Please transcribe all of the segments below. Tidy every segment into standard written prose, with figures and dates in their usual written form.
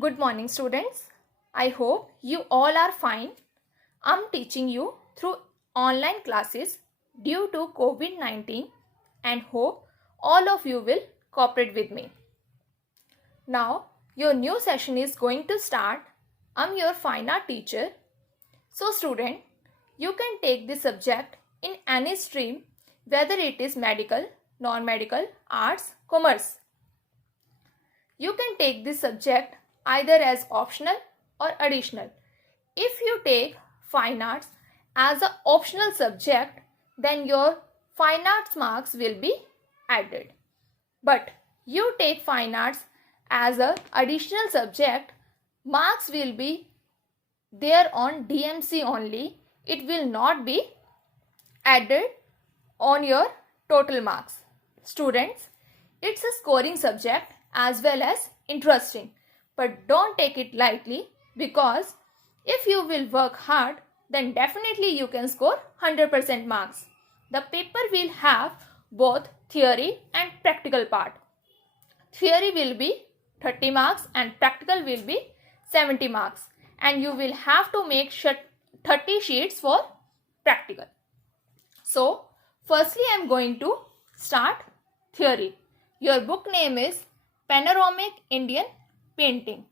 Good morning, students. I hope you all are fine. I'm teaching you through online classes due to COVID-19 and hope all of you will cooperate with me. Now, your new session is going to start. I'm your fine art teacher. So, student, you can take this subject in any stream, whether it is medical, non-medical, arts, commerce. You can take this subject either as optional or additional. If you take fine arts as an optional subject, then your fine arts marks will be added. But you take fine arts as an additional subject, marks will be there on DMC only. It will not be added on your total marks. Students, it's a scoring subject as well as interesting, but don't take it lightly, because if you will work hard, then definitely you can score 100% marks. The paper will have both theory and practical part. Theory will be 30 marks and practical will be 70 marks, and you will have to make 30 sheets for practical. So, firstly I am going to start theory. Your book name is Panoramic Indian Painting.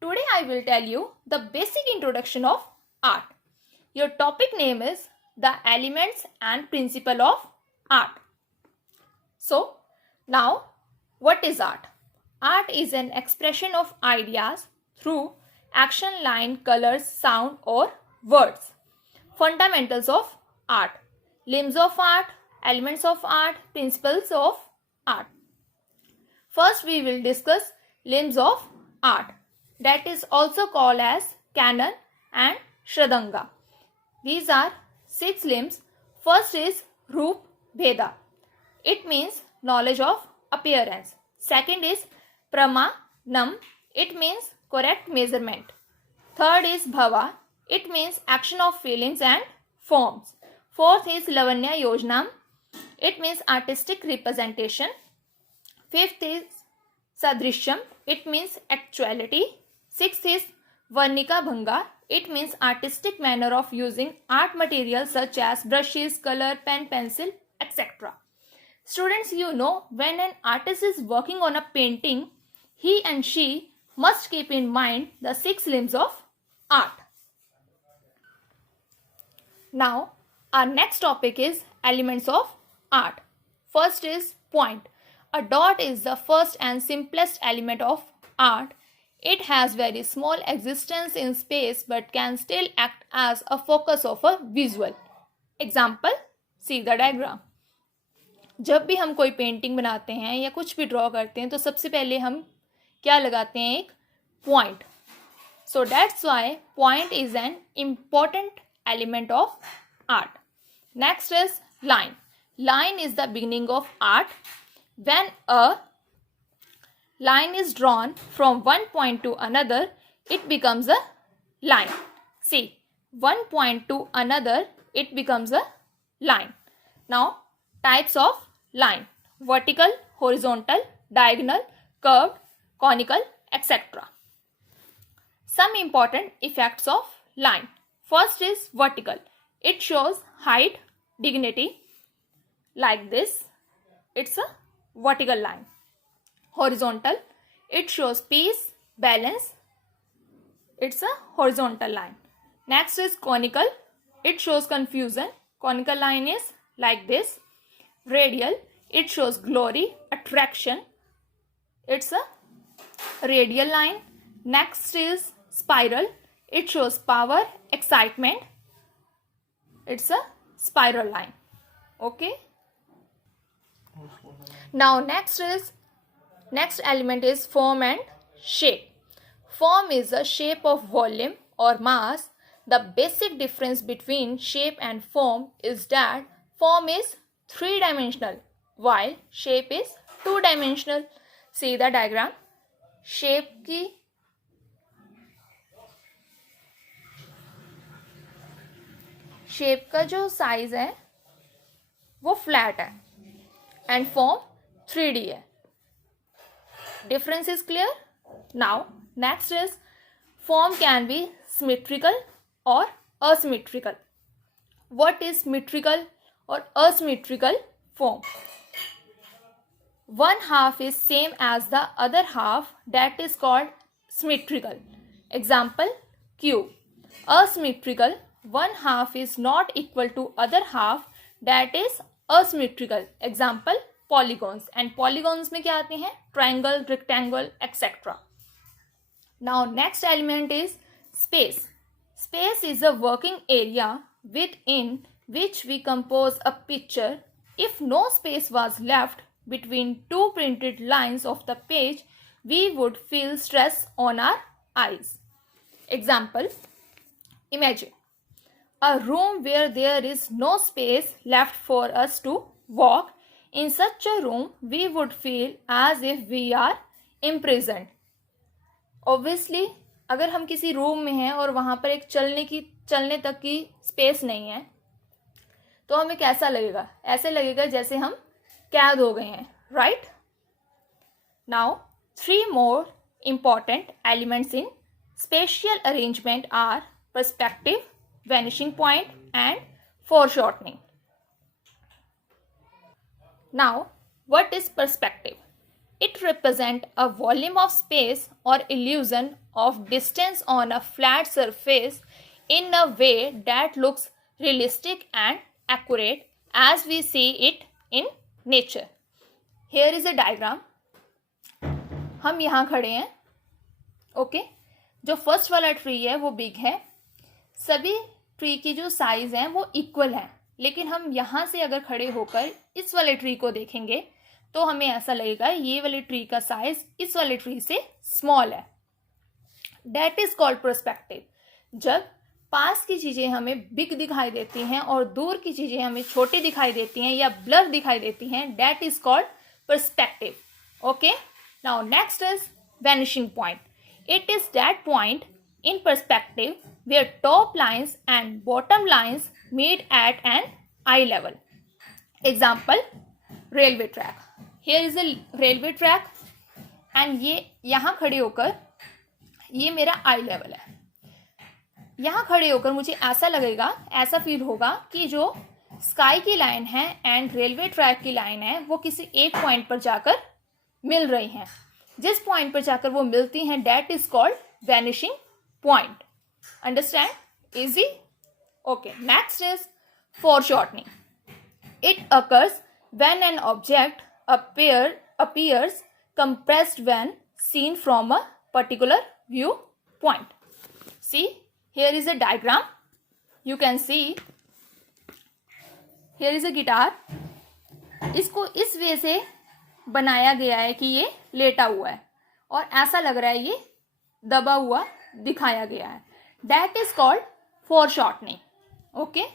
Today I will tell you the basic introduction of art. Your topic name is the elements and principle of art. So, now what is art? Art is an expression of ideas through action, line, colors, sound or words. Fundamentals of art. Limbs of art, elements of art, principles of art. First we will discuss limbs of art, that is also called as canon and shradanga. These are 6 limbs. First is Roop Bheda. It means knowledge of appearance. Second is Pramanam. It means correct measurement. Third is Bhava. It means action of feelings and forms. Fourth is Lavanya Yojnam. It means artistic representation. Fifth is Sadrishyam. It means actuality. Sixth is Varnika Bhanga. It means artistic manner of using art materials such as brushes, color, pen, pencil, etc. Students, you know, when an artist is working on a painting, he and she must keep in mind the 6 limbs of art. Now, our next topic is elements of art. First is point. A dot is the first and simplest element of art. It has very small existence in space but can still act as a focus of a visual. Example, see the diagram. जब भी हम कोई painting बनाते हैं या कुछ भी draw करते हैं तो सबसे पहले हम क्या लगाते हैं? एक point. So that's why point is an important element of art. Next is line. Line is the beginning of art. When a line is drawn from one point to another, it becomes a line. See, one point to another, it becomes a line. Now, types of line: vertical, horizontal, diagonal, curved, conical, etc. Some important effects of line. First is vertical. It shows height, dignity. Like this, it's a vertical line. Horizontal, it shows peace, balance. It's a horizontal line. Next is conical. It shows confusion. Conical line is like this. Radial, it shows glory, attraction. It's a radial line. Next is spiral. It shows power, excitement. It's a spiral line. Okay. Now next element is form and shape. Form is the shape of volume or mass. The basic difference between shape and form is that form is 3-dimensional while shape is 2-dimensional. See the diagram. Shape का जो size है वो flat है and form 3D है. Difference is clear? Now Next is form can be symmetrical or asymmetrical. What is symmetrical or asymmetrical form? One half is same as the other half, that is called symmetrical. Example, cube. Asymmetrical, one half is not equal to other half, that is asymmetrical. Example, polygons. And polygons में क्या आते हैं? Triangle, rectangle, etc. Now next element is space. Space is a working area within which we compose a picture. If no space was left between two printed lines of the page, we would feel stress on our eyes. Example, imagine a room where there is no space left for us to walk. In such a room, we would feel as if we are imprisoned. Obviously, अगर हम किसी room में हैं और वहाँ पर एक चलने तक की स्पेस नहीं है तो हमें कैसा लगेगा? ऐसे लगेगा जैसे हम कैद हो गए हैं, right? Now 3 more important elements in spatial arrangement are perspective, vanishing point and foreshortening. Now, what is perspective? It represents a volume of space or illusion of distance on a flat surface in a way that looks realistic and accurate as we see it in nature. Here is a diagram. हम यहाँ खड़े हैं, okay? जो first वाला tree है वो big है, सभी ट्री की जो साइज हैं वो इक्वल हैं, लेकिन हम यहाँ से अगर खड़े होकर इस वाले ट्री को देखेंगे तो हमें ऐसा लगेगा ये वाले ट्री का साइज इस वाले ट्री से स्मॉल है. That is called perspective. जब पास की चीज़ें हमें बिग दिखाई देती हैं और दूर की चीज़ें हमें छोटी दिखाई देती हैं या ब्लर दिखाई देती हैं, that is called perspective. Okay? Now next is vanishing point. It is that point in perspective where top lines and bottom lines meet at an eye level. Example, railway track. Here is a railway track and ये यहाँ खड़े होकर ये मेरा आई level है. यहाँ खड़े होकर मुझे ऐसा लगेगा, ऐसा फील होगा कि जो स्काई की लाइन है एंड रेलवे ट्रैक की लाइन है वो किसी एक पॉइंट पर जाकर मिल रही हैं. जिस पॉइंट पर जाकर वो मिलती हैं, that is called vanishing point. Understand? Easy? Okay. Next is foreshortening. It occurs when an object appears compressed when seen from a particular viewpoint. See, here is a diagram. You can see here is a guitar. इसको इस वे से बनाया गया है कि ये लेटा हुआ है और ऐसा लग रहा है ये दबा हुआ दिखाया गया है. That is called foreshortening. Okay.